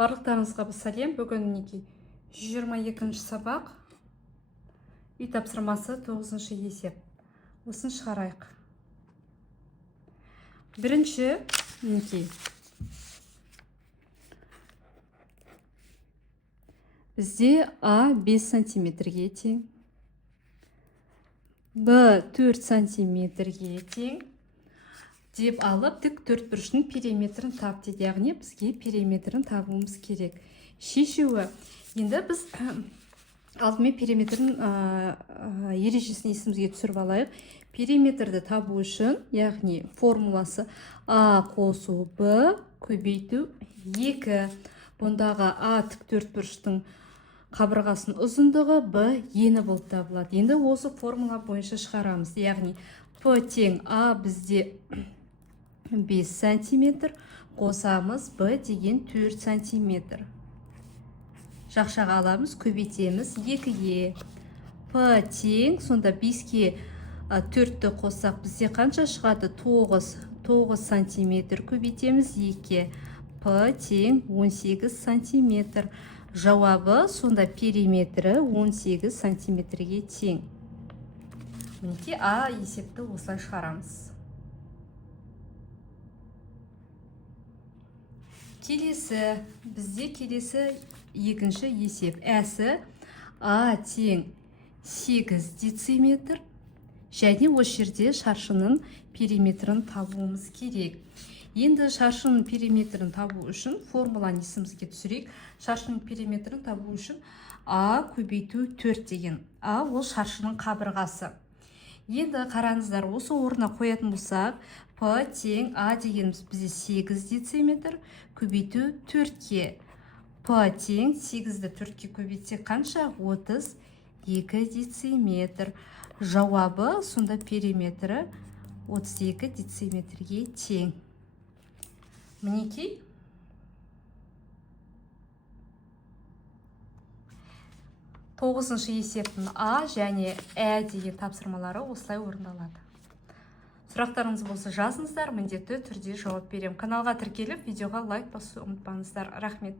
Барлықтарыңызға сәлем. Бүгін мінекей 122 сабақ. Үй тапсырмасы 9 есеп. Осын шығарайық. Бірінші мінекей. Бізде А 5 сантиметрге тең, Б 4 сантиметрге тең деп алып, тік төртбұрыштың периметрін тап дейді. Яғни бізге периметрін табуымыз керек. Шешуі. Енді біз алдымен периметрін ережесін есімізге түсіріп алайық. Периметрді табу үшін, яғни формуласы А қосу Б көбейту 2. Бұндағы А тік төртбұрыштың қабырғасының ұзындығы Б ені болып табылады. Енді осы формула бойынша шығарамыз. Яғни П тең А бізде 5 сантиметр, қосамыз Б деген 4 сантиметр. Жақшаға аламыз, көбейтеміз 2-ге. П тең, сонда 5-ке 4-ті қоссақ бізде қанша шығады? 9 сантиметр, көбейтеміз 2-ге. П тең 18 сантиметр. Жауабы сонда периметрі 18 сантиметрге тең. Мінекей А есепті осылай шығарамыз. Бізде келесі екінші есеп. Әсі А тең 8 дециметр. Және осы жерде шаршының периметрін табуымыз керек. Енді шаршының периметрін табу үшін формуланы есімізге түсірейік. Шаршының периметрін табу үшін А көбейту 4 деген. А ол шаршының қабырғасы. Енді қараңыздар, осы орнына қоятын болсақ, П тең А дегеніміз бізде 8 дециметр, көбейту 4-ке. П тең 8-ді 4-ке көбейтсек қанша? 32 дециметр. Жауабы сонда периметрі 32 дециметрге тең. Мінекей. Тоғызыншы есептің А және Ә деген тапсырмалары осылай орындалады. Сұрақтарыңыз болса жазыңыздар, міндетті түрде жауап берем. Каналға тіркеліп, видеоға лайк басуды ұмытпаңыздар. Рахмет.